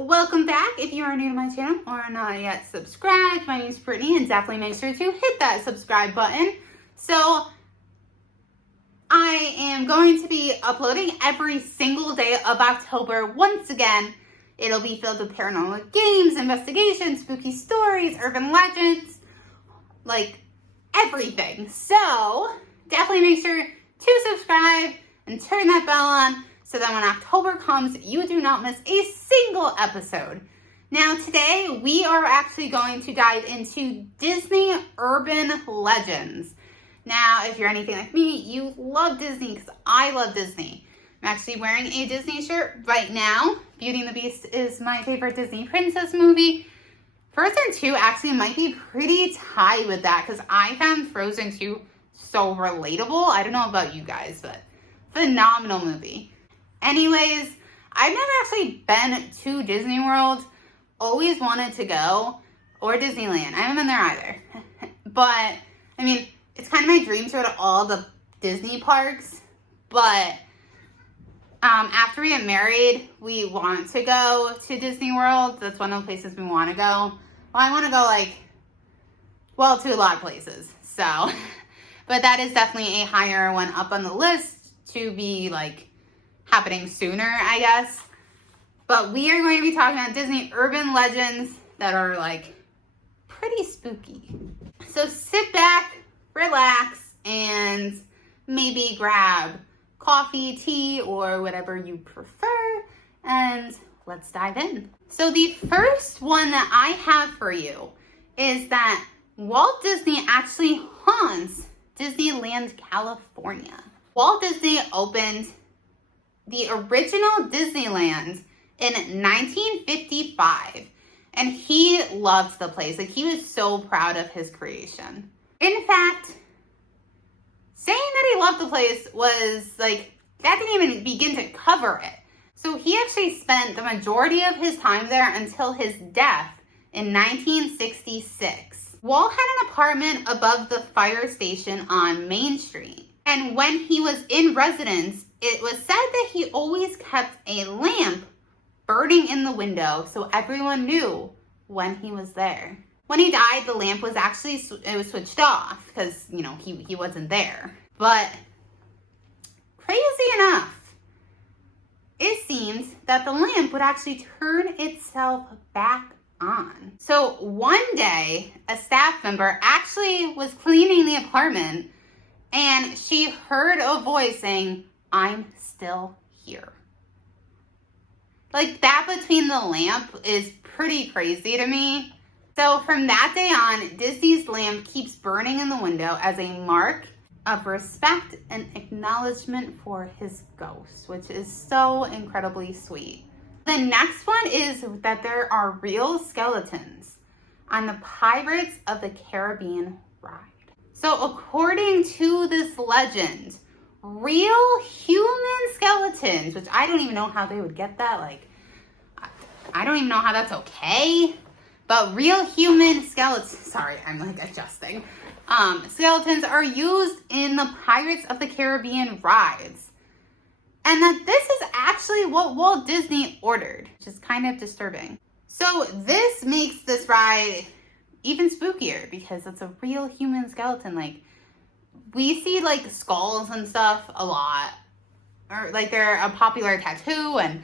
welcome back. If you are new to my channel or are not yet subscribed, my name is Brittany, and definitely make sure to hit that subscribe button. So I am going to be uploading every single day of October. Once again, it'll be filled with paranormal games, investigations, spooky stories, urban legends, like everything. So definitely make sure to subscribe and turn that bell on so that when October comes, you do not miss a single episode. Now today, we are actually going to dive into Disney urban legends. Now, if you're anything like me, you love Disney because I love Disney. I'm actually wearing a Disney shirt right now. Beauty and the Beast is my favorite Disney princess movie. Frozen 2 actually might be pretty tied with that because I found Frozen 2 so relatable. I don't know about you guys, but phenomenal movie. Anyways, I've never actually been to Disney World. Always wanted to go, or Disneyland. I haven't been there either. But, I mean, it's kind of my dream to go to all the Disney parks. But after we get married, we want to go to Disney World. That's one of the places we want to go. Well, I want to go to a lot of places. So, but that is definitely a higher one up on the list to be happening sooner, I guess. But we are going to be talking about Disney urban legends that are pretty spooky. So sit back, relax, and maybe grab coffee, tea, or whatever you prefer, and let's dive in. So the first one that I have for you is that Walt Disney actually haunts Disneyland, California. Walt Disney opened the original Disneyland in 1955, and he loved the place. He was so proud of his creation. In fact, saying that he loved the place was that didn't even begin to cover it. So he actually spent the majority of his time there until his death in 1966. Walt had an apartment above the fire station on Main Street. And when he was in residence, it was said that he always kept a lamp burning in the window so everyone knew when he was there. When he died, the lamp was actually switched off because, he wasn't there. But crazy enough, it seems that the lamp would actually turn itself back on. So one day, a staff member actually was cleaning the apartment and she heard a voice saying, "I'm still here." That between the lamp is pretty crazy to me. So from that day on, Disney's lamp keeps burning in the window as a mark of respect and acknowledgement for his ghost, which is so incredibly sweet. The next one is that there are real skeletons on the Pirates of the Caribbean ride. So according to this legend, real human skeletons, which I don't even know how they would get that. I don't even know how that's okay. But real human skeletons, sorry, I'm adjusting. Skeletons are used in the Pirates of the Caribbean rides. And that this is actually what Walt Disney ordered, which is kind of disturbing. So this makes this ride even spookier because it's a real human skeleton. We see skulls and stuff a lot, or they're a popular tattoo and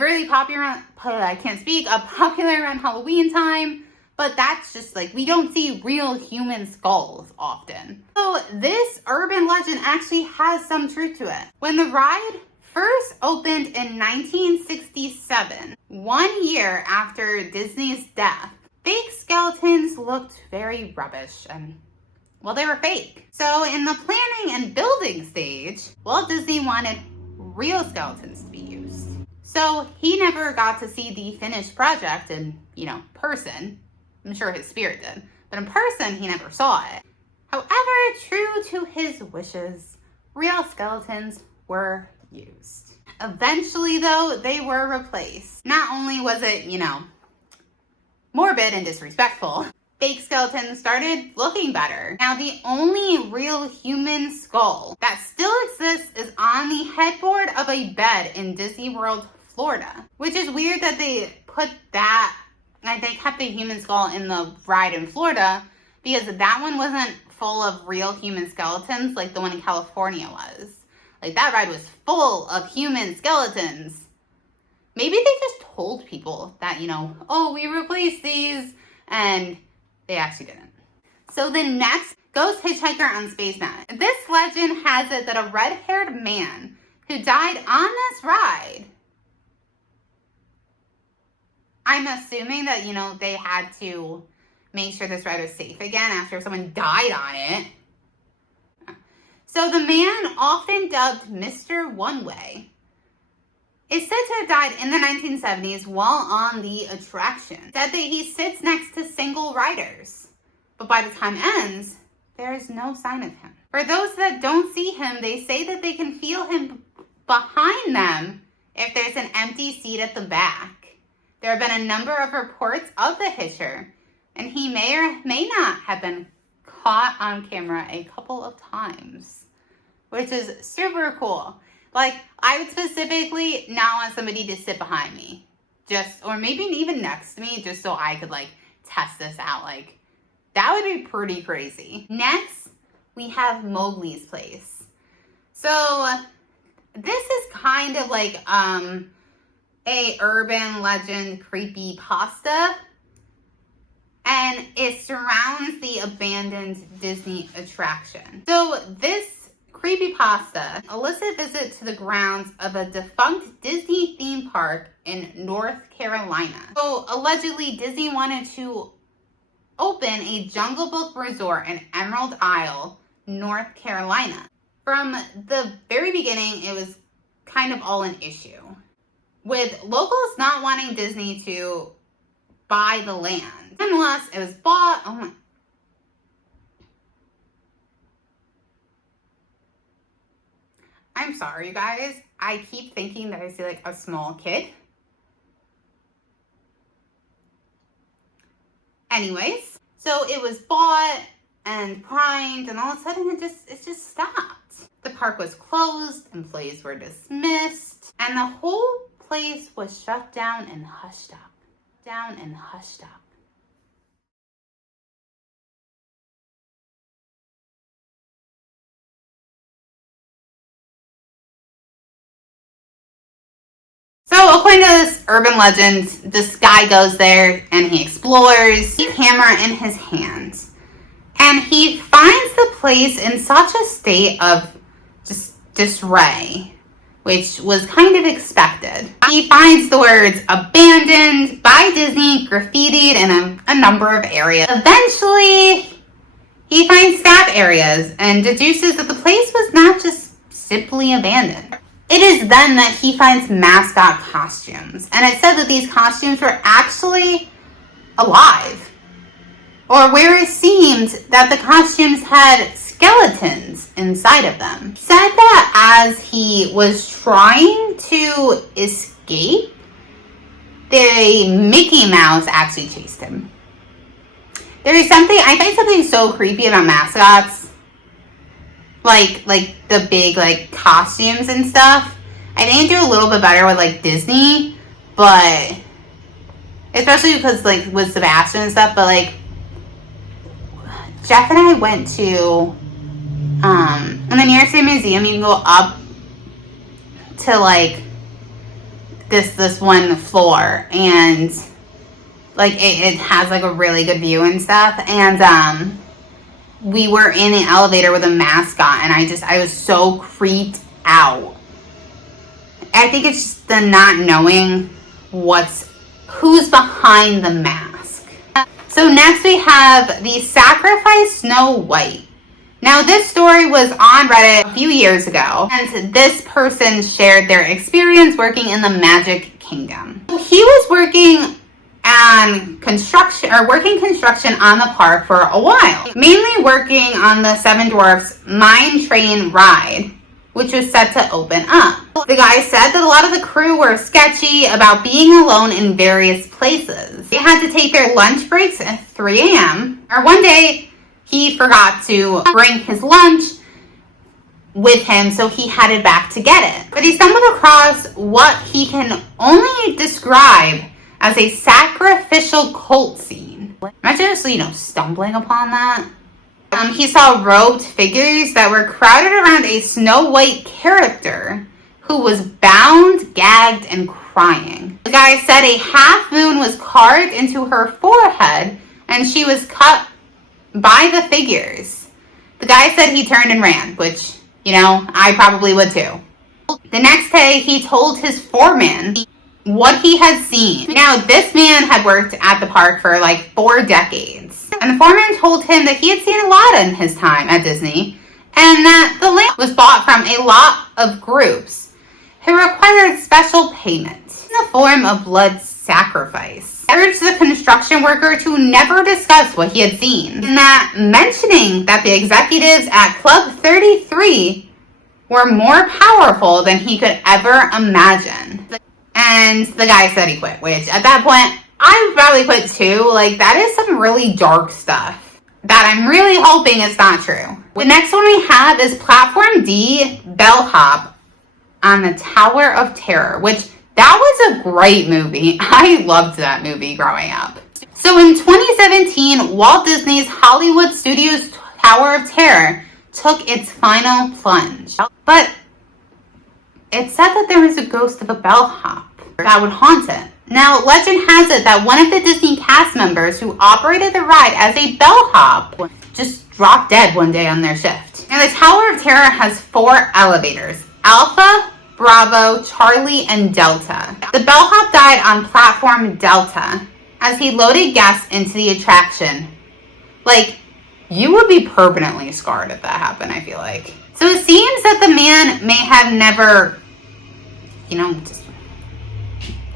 really popular. I can't speak. Popular around Halloween time, but that's just we don't see real human skulls often. So this urban legend actually has some truth to it. When the ride first opened in 1967, 1 year after Disney's death, fake skeletons looked very rubbish and, well, they were fake. So in the planning and building stage, Walt Disney wanted real skeletons to be used. So he never got to see the finished project in, person. I'm sure his spirit did. But in person, he never saw it. However, true to his wishes, real skeletons were used. Eventually, though, they were replaced. Not only was it, morbid and disrespectful, fake skeletons started looking better. Now, the only real human skull that still exists is on the headboard of a bed in Disney World, Florida. Which is weird that they put that, like they kept the human skull in the ride in Florida, because that one wasn't full of real human skeletons like the one in California was. Like that ride was full of human skeletons. Maybe they just told people that, you know, oh, we replaced these, and they actually didn't. So then next, Ghost Hitchhiker on Space Mountain. This legend has it that a red-haired man who died on this ride, I'm assuming that, you know, they had to make sure this ride was safe again after someone died on it. So the man, often dubbed Mr. One Way, is said to have died in the 1970s while on the attraction. Said that he sits next to single riders, but by the time ends, there is no sign of him. For those that don't see him, they say that they can feel him behind them if there's an empty seat at the back. There have been a number of reports of the hitcher, and he may or may not have been caught on camera a couple of times, which is super cool. Like, I would specifically not want somebody to sit behind me, or maybe even next to me, just so I could, like, test this out. Like, that would be pretty crazy. Next, we have Mowgli's Place. So, this is kind of like, a urban legend creepypasta, and it surrounds the abandoned Disney attraction. So, this creepypasta elicits a visit to the grounds of a defunct Disney theme park in North Carolina. So allegedly Disney wanted to open a Jungle Book resort in Emerald Isle, North Carolina. From the very beginning, it was kind of all an issue, with locals not wanting Disney to buy the land. Nonetheless, it was bought. Oh my. I'm sorry, you guys. I keep thinking that I see like a small kid. Anyways, so it was bought and primed, and all of a sudden it just stopped. The park was closed, employees were dismissed, and the whole place was shut down and hushed up. Down and hushed up. So according to this urban legend, this guy goes there and he explores, a camera in his hands, and he finds the place in such a state of just disarray, which was kind of expected. He finds the words abandoned by Disney graffitied in a number of areas. Eventually, he finds staff areas and deduces that the place was not just simply abandoned. It is then that he finds mascot costumes, and it said that these costumes were actually alive, or where it seemed that the costumes had skeletons inside of them. It said that as he was trying to escape, the Mickey Mouse actually chased him. There is something, I find something so creepy about mascots. Like the big like costumes and stuff. I think I do a little bit better with like Disney, but especially because like with Sebastian and stuff. But like Jeff and I went to in the New York State Museum. You can go up to like this one floor, and like it has like a really good view and stuff. And we were in an elevator with a mascot, and I was so creeped out. I think it's just the not knowing who's behind the mask. So next we have the Sacrifice Snow White. Now this story was on Reddit a few years ago, and this person shared their experience working in the Magic Kingdom. He was working construction on the park for a while, mainly working on the Seven Dwarfs Mine Train ride, which was set to open up. The guy said that a lot of the crew were sketchy about being alone in various places. They had to take their lunch breaks at 3 a.m. Or one day he forgot to bring his lunch, with him, so he headed back to get it. But he stumbled across what he can only describe as a sacrificial cult scene. Imagine just, stumbling upon that. He saw robed figures that were crowded around a Snow White character who was bound, gagged, and crying. The guy said a half moon was carved into her forehead and she was cut by the figures. The guy said he turned and ran, which, I probably would too. The next day, he told his foreman what he had seen. Now, this man had worked at the park for like 4 decades. And the foreman told him that he had seen a lot in his time at Disney and that the land was bought from a lot of groups who required special payment in the form of blood sacrifice. He urged the construction worker to never discuss what he had seen, and that mentioning that the executives at Club 33 were more powerful than he could ever imagine. And the guy said he quit, which at that point, I would probably quit too. Like, that is some really dark stuff that I'm really hoping is not true. The next one we have is Platform D Bellhop on the Tower of Terror, which that was a great movie. I loved that movie growing up. So in 2017, Walt Disney's Hollywood Studios Tower of Terror took its final plunge. But it said that there was a ghost of a bellhop that would haunt it. Now, legend has it that one of the Disney cast members who operated the ride as a bellhop just dropped dead one day on their shift. Now, the Tower of Terror has 4 elevators: Alpha, Bravo, Charlie, and Delta. The bellhop died on platform Delta as he loaded guests into the attraction. Like, you would be permanently scarred if that happened, I feel like. So it seems that the man may have never, just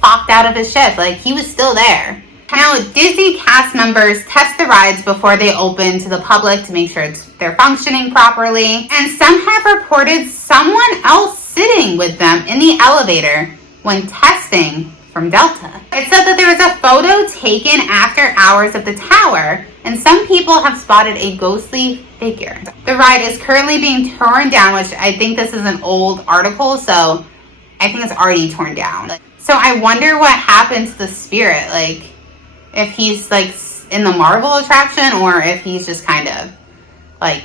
clocked out of his shift. Like, he was still there. Now, Disney cast members test the rides before they open to the public to make sure they're functioning properly. And some have reported someone else sitting with them in the elevator when testing from Delta. It said that there was a photo taken after hours of the tower, and some people have spotted a ghostly figure. The ride is currently being torn down, which I think this is an old article, so I think it's already torn down. So I wonder what happened to the spirit, like if he's like in the Marvel attraction or if he's just kind of like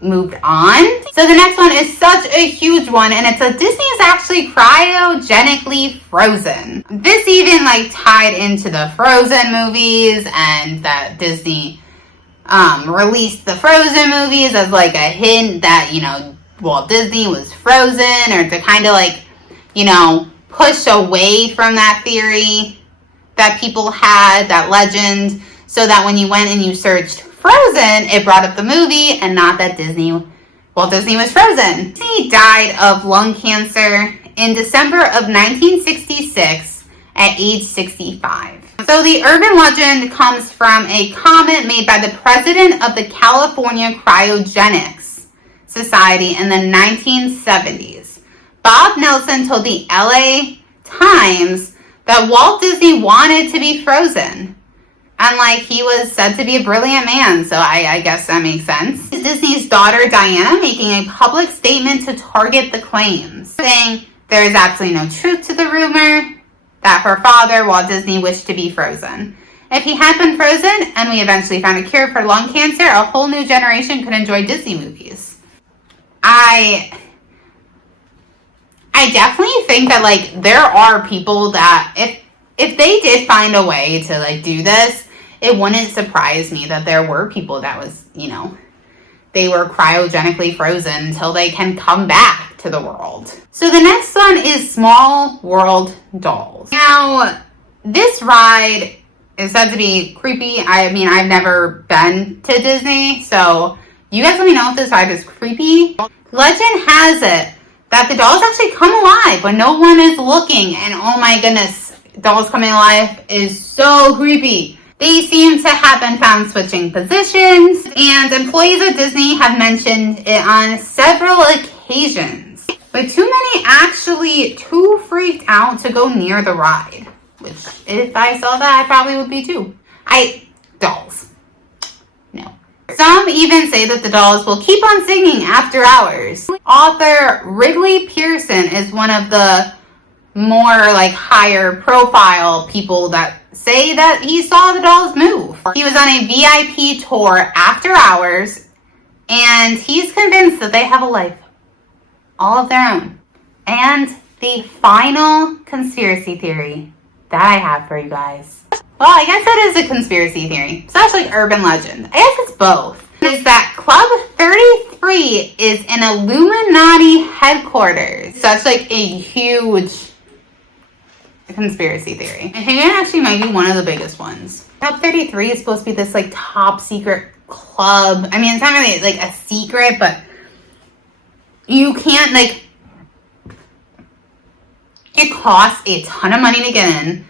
moved on. So the next one is such a huge one, and it's a Disney is actually cryogenically frozen. This even like tied into the Frozen movies, and that Disney released the Frozen movies as like a hint that, Walt Disney was frozen, or to kind of like, push away from that theory that people had, that legend, so that when you went and you searched Frozen, it brought up the movie and not that Walt Disney was frozen. Disney died of lung cancer in December of 1966 at age 65. So the urban legend comes from a comment made by the president of the California Cryogenics Society in the 1970s. Bob Nelson told the LA Times that Walt Disney wanted to be frozen. And he was said to be a brilliant man, so I guess that makes sense. Disney's daughter, Diana, making a public statement to target the claims, saying there is absolutely no truth to the rumor that her father, Walt Disney, wished to be frozen. If he had been frozen and we eventually found a cure for lung cancer, a whole new generation could enjoy Disney movies. I definitely think that there are people that if they did find a way to do this, it wouldn't surprise me that there were people that was, they were cryogenically frozen until they can come back to the world. So the next one is Small World Dolls. Now, this ride is said to be creepy. I mean, I've never been to Disney, so you guys let me know if this ride is creepy. Legend has it that the dolls actually come alive when no one is looking, and oh my goodness, dolls coming alive is so creepy. They seem to have been found switching positions, and employees of Disney have mentioned it on several occasions. But too many actually too freaked out to go near the ride, which if I saw that, I probably would be too. Dolls. No. Some even say that the dolls will keep on singing after hours. Author Wrigley Pearson is one of the more like higher profile people that say that he saw the dolls move. He was on a VIP tour after hours, and he's convinced that they have a life all of their own. And the final conspiracy theory that I have for you guys. Well, I guess that is a conspiracy theory. It's actually urban legend. I guess it's both. Is that Club 33 is an Illuminati headquarters. So that's like a huge conspiracy theory. I think it actually might be one of the biggest ones. Club 33 is supposed to be this like top secret club. I mean, it's not really like a secret, but you can't like, it costs a ton of money to get in.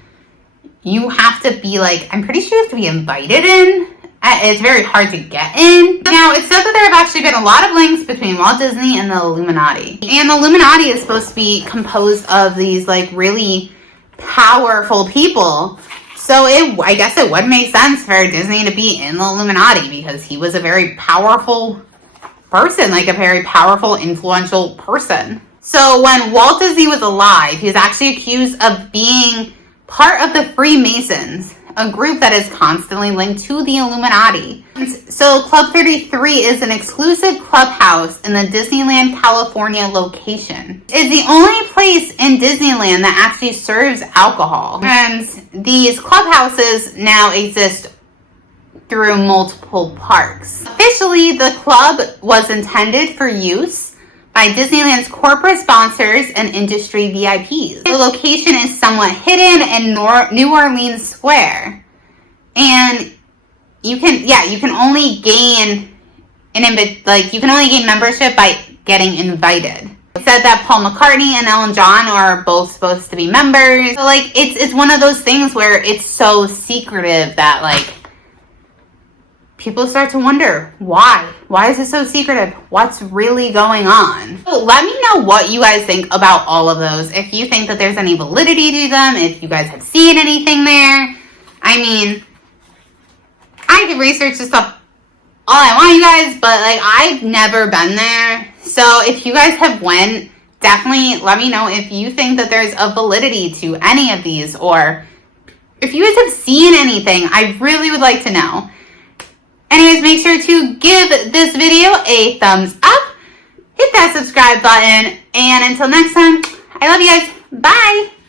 You have to be like, I'm pretty sure you have to be invited in. It's very hard to get in. Now, it's said that there have actually been a lot of links between Walt Disney and the Illuminati. And the Illuminati is supposed to be composed of these like really powerful people. So I guess it would make sense for Disney to be in the Illuminati because he was a very powerful person, like a very powerful, influential person. So when Walt Disney was alive, he was actually accused of being part of the Freemasons, a group that is constantly linked to the Illuminati. So Club 33 is an exclusive clubhouse in the Disneyland, California location. It's the only place in Disneyland that actually serves alcohol. And these clubhouses now exist through multiple parks. Officially, the club was intended for use by Disneyland's corporate sponsors and industry VIPs. The location is somewhat hidden in New Orleans Square. And you can only gain membership by getting invited. It said that Paul McCartney and Elton John are both supposed to be members. So like it's one of those things where it's so secretive that like people start to wonder, why? Why is it so secretive? What's really going on? So let me know what you guys think about all of those. If you think that there's any validity to them, if you guys have seen anything there. I mean, I can research this stuff all I want, you guys, but like I've never been there. So if you guys have went, definitely let me know if you think that there's a validity to any of these, or if you guys have seen anything. I really would like to know. Anyways, make sure to give this video a thumbs up, hit that subscribe button, and until next time, I love you guys. Bye!